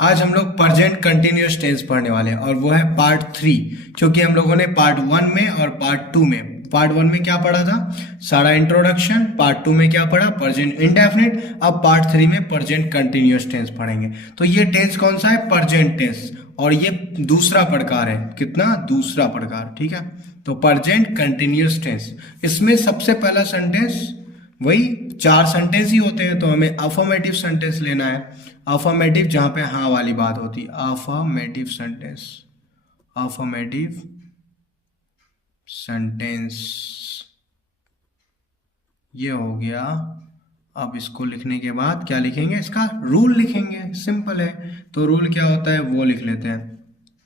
आज हम लोग प्रेजेंट कंटिन्यूअस टेंस पढ़ने वाले हैं और वो है पार्ट 3। क्योंकि हम लोगों ने पार्ट 1 में और पार्ट 1 में क्या पढ़ा था, सारा इंट्रोडक्शन। पार्ट 2 में क्या पढ़ा, प्रेजेंट इंडेफिनिट। अब पार्ट 3 में प्रेजेंट कंटिन्यूअस टेंस पढ़ेंगे। तो ये टेंस कौन सा है, प्रेजेंट टेंस, और ये दूसरा प्रकार है। कितना, दूसरा प्रकार, ठीक है। तो प्रेजेंट कंटिन्यूअस टेंस, इसमें सबसे पहला सेंटेंस, वही 4 सेंटेंस ही होते हैं, तो हमें अफर्मेटिव सेंटेंस लेना है। अफर्मेटिव जहां पे हाँ वाली बात होती है, अफर्मेटिव सेंटेंस, अफर्मेटिव सेंटेंस, ये हो गया। अब इसको लिखने के बाद क्या लिखेंगे, इसका रूल लिखेंगे, सिंपल है। तो रूल क्या होता है वो लिख लेते हैं,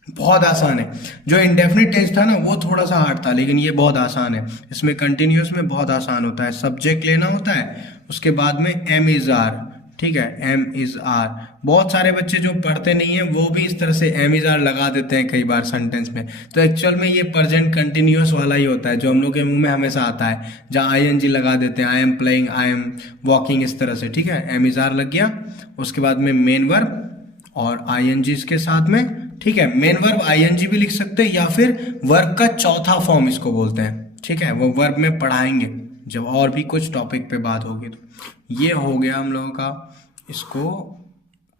बहुत आसान है। जो इंडेफिनिट टेंस था ना वो थोड़ा सा हार्ड था, लेकिन ये बहुत आसान है। इसमें कंटिन्यूअस में बहुत आसान होता है, सब्जेक्ट लेना होता है, उसके बाद में एम इज आर, ठीक है, एम इज आर। बहुत सारे बच्चे जो पढ़ते नहीं है वो भी इस तरह से एम इज आर लगा देते हैं कई बार सेंटेंस में। तो एक्चुअल में ये प्रेजेंट कंटिन्यूअस वाला ही होता है जो हम लोग के मुंह में हमेशा आता है, जहाँ आई एन जी लगा देते हैं, I am playing, I am walking, इस तरह से, ठीक है। एम इज आर लग गया, उसके बाद में मेन वर्ब और आई एन जी इसके साथ में, ठीक है। मेन वर्ब आईएनजी भी लिख सकते हैं, या फिर वर्ब का चौथा फॉर्म इसको बोलते हैं, ठीक है। वो वर्ब में पढ़ाएंगे जब और भी कुछ टॉपिक पे बात होगी। तो ये हो गया हम लोगों का, इसको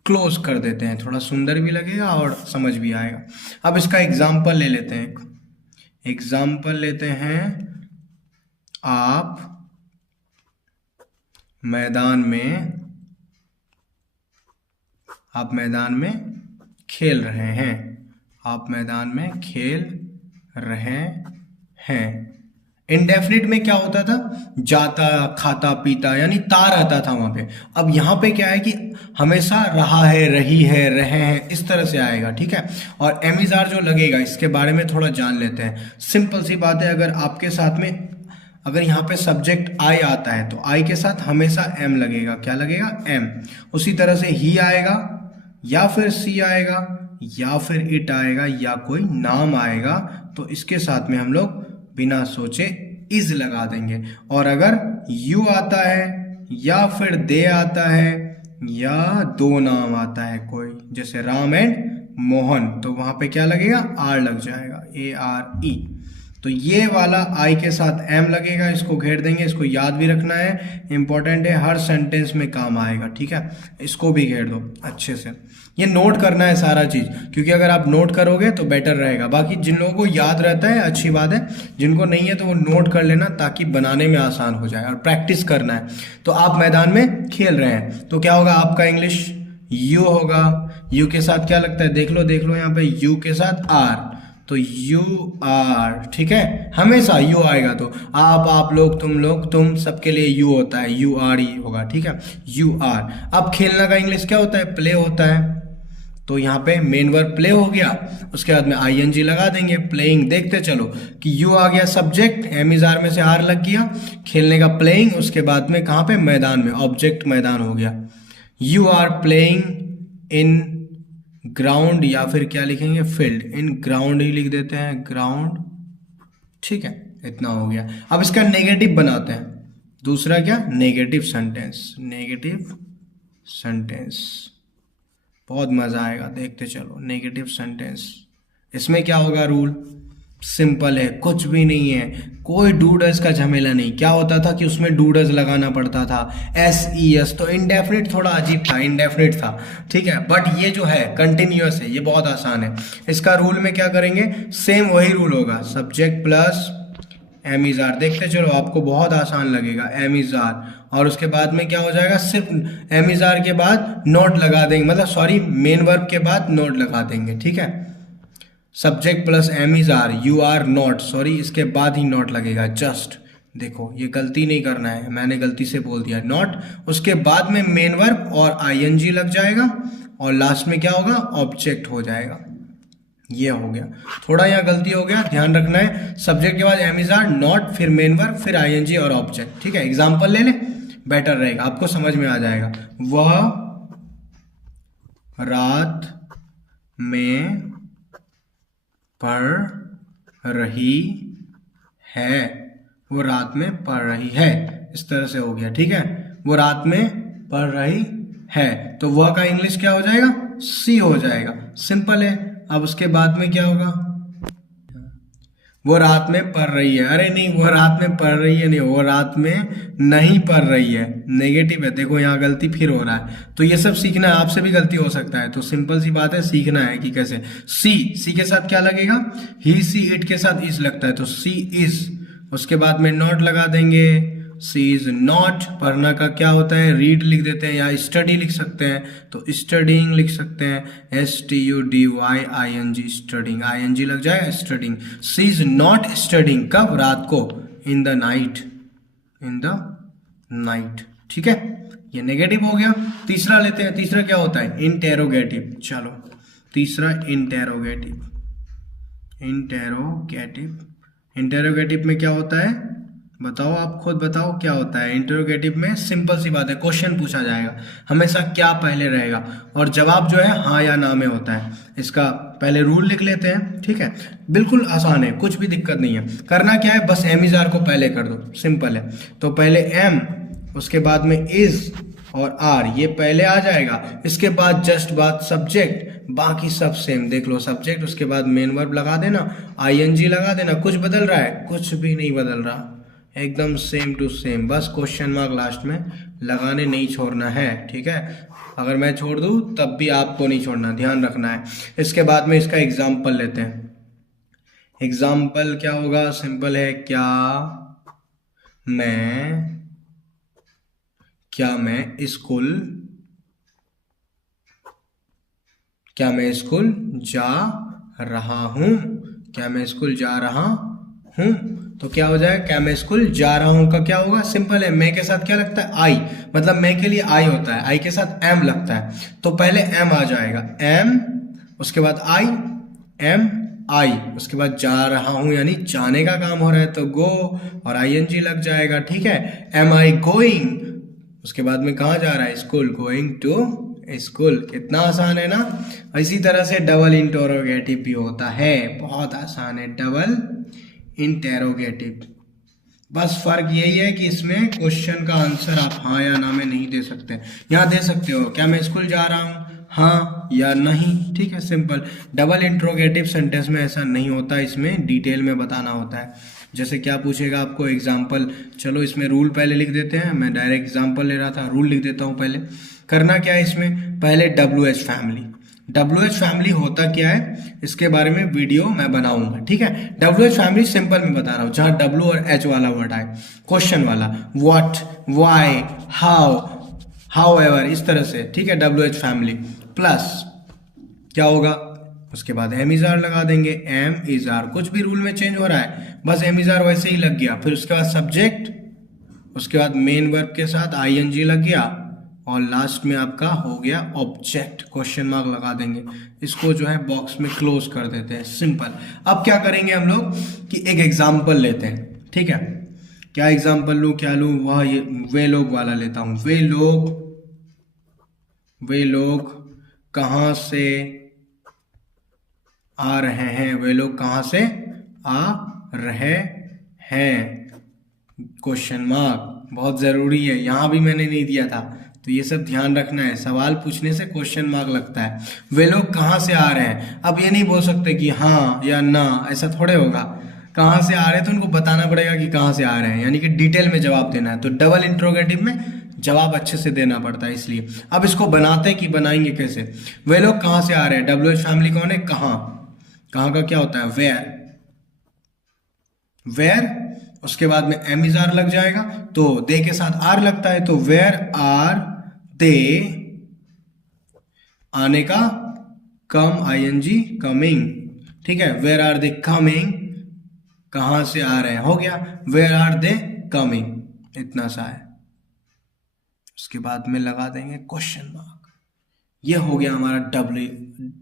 क्लोज कर देते हैं, थोड़ा सुंदर भी लगेगा और समझ भी आएगा। अब इसका एग्जाम्पल ले लेते हैं, एग्जाम्पल लेते हैं। आप मैदान में खेल रहे हैं, आप मैदान में खेल रहे हैं। इंडेफिनिट में क्या होता था, जाता, खाता, पीता, यानी ता रहता था वहां पे। अब यहाँ पे क्या है कि हमेशा रहा है, रही है, रहे हैं, इस तरह से आएगा, ठीक है। और एमिजार जो लगेगा इसके बारे में थोड़ा जान लेते हैं। सिंपल सी बात है, अगर आपके साथ में अगर यहाँ पे सब्जेक्ट आई आता है तो आई के साथ हमेशा एम लगेगा। क्या लगेगा, एम। उसी तरह से ही आएगा, या फिर सी आएगा, या फिर इट आएगा, या कोई नाम आएगा, तो इसके साथ में हम लोग बिना सोचे इज लगा देंगे। और अगर यू आता है, या फिर दे आता है, या दो नाम आता है कोई, जैसे राम एंड मोहन, तो वहां पे क्या लगेगा, आर लग जाएगा, ए आर ई। तो ये वाला आई के साथ एम लगेगा, इसको घेर देंगे, इसको याद भी रखना है, इंपॉर्टेंट है, हर सेंटेंस में काम आएगा, ठीक है। इसको भी घेर दो अच्छे से, ये नोट करना है सारा चीज, क्योंकि अगर आप नोट करोगे तो बेटर रहेगा। बाकी जिन लोगों को याद रहता है अच्छी बात है, जिनको नहीं है तो वो नोट कर लेना, ताकि बनाने में आसान हो जाए, और प्रैक्टिस करना है। तो आप मैदान में खेल रहे हैं, तो क्या होगा, आपका इंग्लिश यू होगा। यू के साथ क्या लगता है, देख लो यहाँ पे, यू के साथ आर, तो यू आर, ठीक है। हमेशा यू आएगा, तो आप लोग, तुम, सबके लिए यू होता है, यू आर ही होगा, ठीक है, यू आर। अब खेलना का इंग्लिश क्या होता है, प्ले होता है। तो यहाँ पे मेन वर्ब प्ले हो गया, उसके बाद में आई एन जी लगा देंगे, प्लेइंग। देखते चलो कि यू आ गया सब्जेक्ट, एम इज आर में से आर लग गया, खेलने का प्लेइंग, उसके बाद में कहाँ पे, मैदान में, ऑब्जेक्ट मैदान हो गया। You are playing in ground, या फिर क्या लिखेंगे, फील्ड। इन ग्राउंड ही लिख देते हैं, ग्राउंड, ठीक है। इतना हो गया। अब इसका नेगेटिव बनाते हैं, दूसरा क्या, नेगेटिव सेंटेंस, नेगेटिव सेंटेंस, बहुत मजा आएगा, देखते चलो। नेगेटिव सेंटेंस, इसमें क्या होगा, रूल सिंपल है, कुछ भी नहीं है, कोई डूडस का झमेला नहीं। क्या होता था कि उसमें डूडस लगाना पड़ता था, एस ई एस, तो इंडेफिनिट थोड़ा अजीब था, इंडेफिनिट था, ठीक है। बट ये जो है कंटिन्यूअस है, ये बहुत आसान है। इसका रूल में क्या करेंगे, सेम वही रूल होगा, subject plus am is are. देखते चलो, आपको बहुत आसान लगेगा, एम इज आर, और उसके बाद में क्या हो जाएगा, सिर्फ एम इज आर के बाद नोट लगा देंगे, मतलब सॉरी, मेन वर्ब के बाद नोट लगा देंगे, ठीक है। Subject plus am is are, you are not, sorry, इसके बाद ही नॉट लगेगा, जस्ट। देखो ये गलती नहीं करना है, मैंने गलती से बोल दिया नॉट, उसके बाद में मेन वर्ब और आईएनजी लग जाएगा, और लास्ट में क्या होगा, ऑब्जेक्ट हो जाएगा। ये हो गया, थोड़ा यहाँ गलती हो गया, ध्यान रखना है। सब्जेक्ट के बाद एम इज आर, नॉट, फिर मेन वर्ब, फिर आईएनजी और ऑब्जेक्ट, ठीक है। एग्जांपल ले ले, बेटर रहेगा, आपको समझ में आ जाएगा। वह रात में पढ़ रही है, वो रात में पढ़ रही है, इस तरह से हो गया, ठीक है। वो रात में पढ़ रही है, तो वह का इंग्लिश क्या हो जाएगा, सी हो जाएगा। सिंपल है। अब उसके बाद में क्या होगा, वो रात में पढ़ रही है। अरे नहीं, वो रात में पढ़ रही है नहीं, वो रात में नहीं पढ़ रही है, नेगेटिव है। देखो यहाँ गलती फिर हो रहा है। तो ये सब सीखना है, आपसे भी गलती हो सकता है। तो सिंपल सी बात है, सीखना है कि कैसे। सी के साथ क्या लगेगा, ही सी इट के साथ इज लगता है, तो सी इज। उसके बाद में नॉट लगा देंगे, सी इज नॉट। पढ़ना का क्या होता है, रीड लिख देते हैं, या स्टडी लिख सकते हैं, तो स्टडिंग लिख सकते हैं, STUDYING, स्टडिंग, ING लग जाए, studying. She is not studying, कब, रात को, in the night, in the night. ठीक है, ये नेगेटिव हो गया। तीसरा लेते हैं, तीसरा क्या होता है, इंटेरोगेटिव। चलो तीसरा इंटेरोगेटिव। इंटेरोगेटिव में क्या होता है, बताओ, आप खुद बताओ क्या होता है। इंटरोगेटिव में सिंपल सी बात है, क्वेश्चन पूछा जाएगा, हमेशा क्या पहले रहेगा, और जवाब जो है हाँ या ना में होता है। इसका पहले रूल लिख लेते हैं। ठीक है, बिल्कुल आसान है, कुछ भी दिक्कत नहीं है। करना क्या है, बस एम इज आर को पहले कर दो, सिंपल है। तो पहले एम, उसके बाद में इज और आर, ये पहले आ जाएगा। इसके बाद जस्ट बात सब्जेक्ट, बाकी सब सेम। देख लो, सब्जेक्ट, उसके बाद मेन वर्ब लगा देना, ING लगा देना। कुछ बदल रहा है, कुछ भी नहीं बदल रहा, एकदम सेम टू सेम। बस क्वेश्चन मार्क लास्ट में लगाने नहीं छोड़ना है। ठीक है, अगर मैं छोड़ दूं तब भी आपको नहीं छोड़ना, ध्यान रखना है। इसके बाद में इसका एग्जाम्पल लेते हैं। एग्जाम्पल क्या होगा, सिंपल है, क्या मैं स्कूल जा रहा हूं, क्या मैं स्कूल जा रहा हूं। तो क्या हो जाएगा, क्या मैं स्कूल जा रहा हूं का क्या होगा, सिंपल है। मैं के साथ क्या लगता है, आई, मतलब मैं के लिए आई होता है, आई के साथ एम लगता है, तो पहले एम आ जाएगा, एम, उसके बाद आई, एम आई, उसके बाद जा रहा हूं यानी जाने का काम हो रहा है, तो गो और ING लग जाएगा। ठीक है, एम आई गोइंग, उसके बाद में कहाँ जा रहा है, स्कूल, गोइंग टू स्कूल। कितना आसान है ना। इसी तरह से डबल इंटरोगेटिव भी होता है, बहुत आसान है, डबल इंटेरोगेटिव। बस फर्क यही है कि इसमें क्वेश्चन का आंसर आप हाँ या ना में नहीं दे सकते। यहाँ दे सकते हो, क्या मैं स्कूल जा रहा हूँ, हाँ या नहीं। ठीक है, सिंपल। डबल इंट्रोगेटिव सेंटेंस में ऐसा नहीं होता, इसमें डिटेल में बताना होता है। जैसे क्या पूछेगा आपको, एग्जाम्पल। चलो इसमें रूल पहले लिख देते हैं, मैं डायरेक्ट एग्जाम्पल ले रहा था, रूल लिख देता हूँ पहले। करना क्या है इसमें, पहले WH फैमिली। WH फैमिली होता क्या है, इसके बारे में वीडियो मैं बनाऊंगा। ठीक है, WH फैमिली सिंपल में बता रहा हूँ, जहां W और H वाला वर्ड आए, क्वेश्चन वाला, व्हाट, व्हाई, हाउ, हाउएवर, इस तरह से। ठीक है, WH फैमिली प्लस क्या होगा, उसके बाद एम इज आर लगा देंगे, एम इज आर। कुछ भी रूल में चेंज हो रहा है, बस एम इज आर वैसे ही लग गया। फिर उसके बाद सब्जेक्ट, उसके बाद मेन वर्ब के साथ ING लग गया, और लास्ट में आपका हो गया ऑब्जेक्ट, क्वेश्चन मार्क लगा देंगे। इसको जो है बॉक्स में क्लोज कर देते हैं, सिंपल। अब क्या करेंगे हम लोग कि एक एग्जाम्पल लेते हैं। ठीक है, क्या एग्जाम्पल लूं, क्या लूं, वह ये वे लोग वाला लेता हूं। वे लोग कहां से आ रहे हैं, वे लोग कहां से आ रहे हैं, क्वेश्चन मार्क बहुत जरूरी है, यहां भी मैंने नहीं दिया था, तो ये सब ध्यान रखना है। सवाल पूछने से क्वेश्चन मार्क लगता है। वे लोग कहाँ से आ रहे हैं, अब ये नहीं बोल सकते कि हाँ या ना, ऐसा थोड़े होगा। कहाँ से आ रहे हैं तो उनको बताना पड़ेगा कि कहाँ से आ रहे हैं, यानी कि डिटेल में जवाब देना है। तो डबल इंट्रोगेटिव में जवाब अच्छे से देना पड़ता है, इसलिए। अब इसको बनाते कि बनाएंगे कैसे, वे लोग कहाँ से आ रहे हैं, WH फैमिली कौन है, कहाँ, कहाँ का क्या होता है, वेयर, उसके बाद में एम इज आर लग जाएगा, तो दे के साथ आर लगता है, तो वेयर आर दे, आने का, कम, ING कमिंग। ठीक है, वेयर आर दे कमिंग, कहां से आ रहे हैं, हो गया, वेयर आर दे कमिंग, इतना सा है। उसके बाद में लगा देंगे क्वेश्चन मार्क। ये हो गया हमारा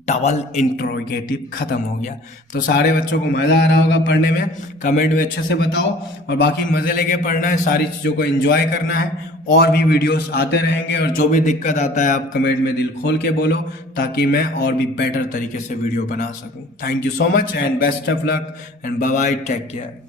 डबल इंट्रोगेटिव, खत्म हो गया। तो सारे बच्चों को मजा आ रहा होगा पढ़ने में, कमेंट में अच्छे से बताओ, और बाकी मजे लेके पढ़ना है, सारी चीजों को एंजॉय करना है। और भी वीडियोस आते रहेंगे, और जो भी दिक्कत आता है आप कमेंट में दिल खोल के बोलो, ताकि मैं और भी बेटर तरीके से वीडियो बना सकूं। Thank you so much and best of luck and bye bye, take care.